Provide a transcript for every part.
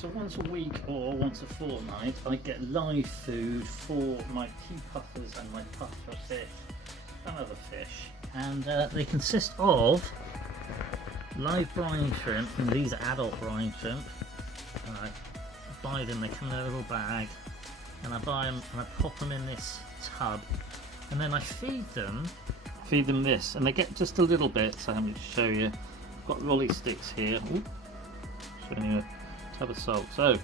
So once a week or once a fortnight, I get live food for my pea puffers and my puffer fish and other fish, and they consist of live brine shrimp, and these are adult brine shrimp. And I buy them, they come in a little bag, and I buy them and I pop them in this tub, and then I feed them this, and they get just a little bit. So let me show you. I've got rolly sticks here. Ooh, showing you a tub of salt. So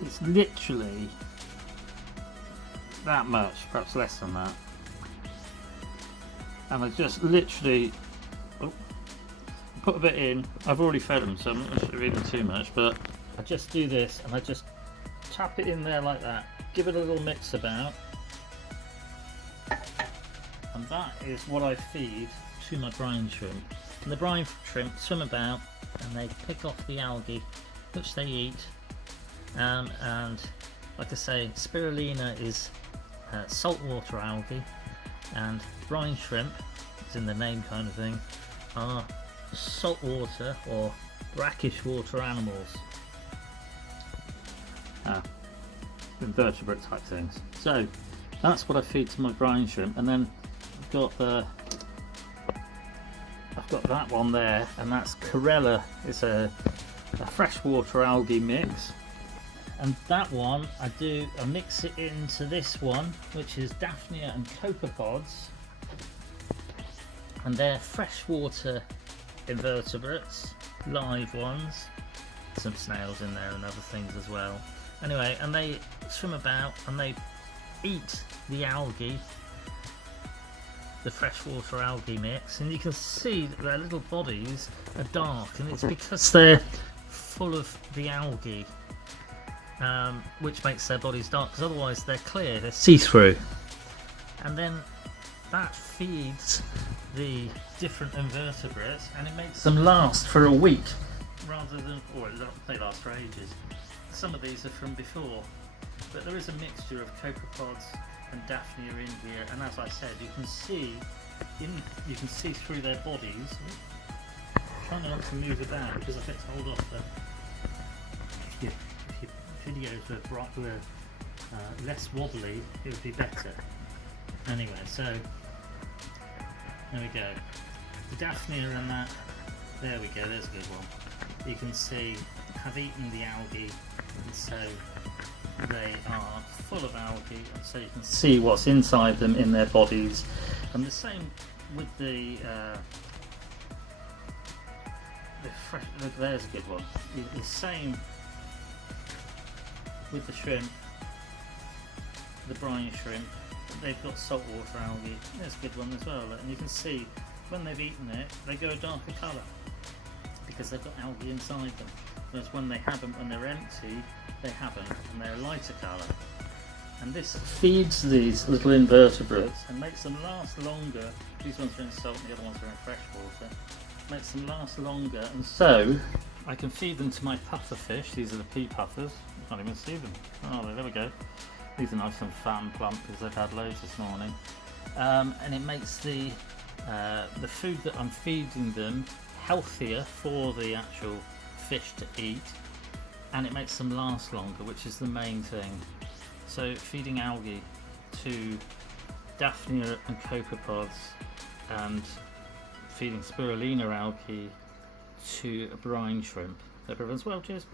it's literally that much, perhaps less than that, and I just literally put a bit in. I've already fed them, so I'm not going to read them too much, but I just do this and I just tap it in there like that, give it a little mix about, and that is what I feed to my brine shrimp. And the brine shrimp swim about and they pick off the algae which they eat, and like I say, spirulina is saltwater algae, and brine shrimp, it's in the name kind of thing, are saltwater or brackish water animals. Invertebrate type things. So that's what I feed to my brine shrimp, and then I've got that one there, and that's Corella. It's a freshwater algae mix, and that one I mix it into this one, which is Daphnia and Copepods, and they're freshwater invertebrates, live ones, some snails in there and other things as well. Anyway, and they swim about and they eat the algae, the freshwater algae mix, and you can see that their little bodies are dark, and it's because they're full of the algae, which makes their bodies dark, because otherwise they're clear, they're see-through. And then that feeds the different invertebrates, and it makes them last for a week rather than, or they last for ages. Some of these are from before, but there is a mixture of copepods and Daphnia in here, and as I said, you can see through their bodies. I'm trying not to move about because I get told off that if your videos were less wobbly, it would be better. Anyway, so there we go. The Daphnia and that, there we go, there's a good one. You can see have eaten the algae, and so they are full of algae, and so you can see what's inside them in their bodies. And the same with the fresh, there's a good one. The same with the shrimp, the brine shrimp. They've got saltwater algae. There's a good one as well, and you can see when they've eaten it, they go a darker colour because they've got algae inside them. Whereas when they haven't, when they're empty, they haven't, and they're a lighter colour. And this feeds these little invertebrates and makes them last longer. These ones are in salt and the other ones are in fresh water. Makes them last longer, and so I can feed them to my puffer fish. These are the pea puffers. You can't even see them. Oh, there we go. These are nice and fat and plump because they've had loads this morning. And it makes the food that I'm feeding them healthier for the actual fish to eat, and it makes them last longer, which is the main thing. So feeding algae to Daphnia and copepods, and feeding spirulina algae to a brine shrimp. Hope everyone's well, cheers.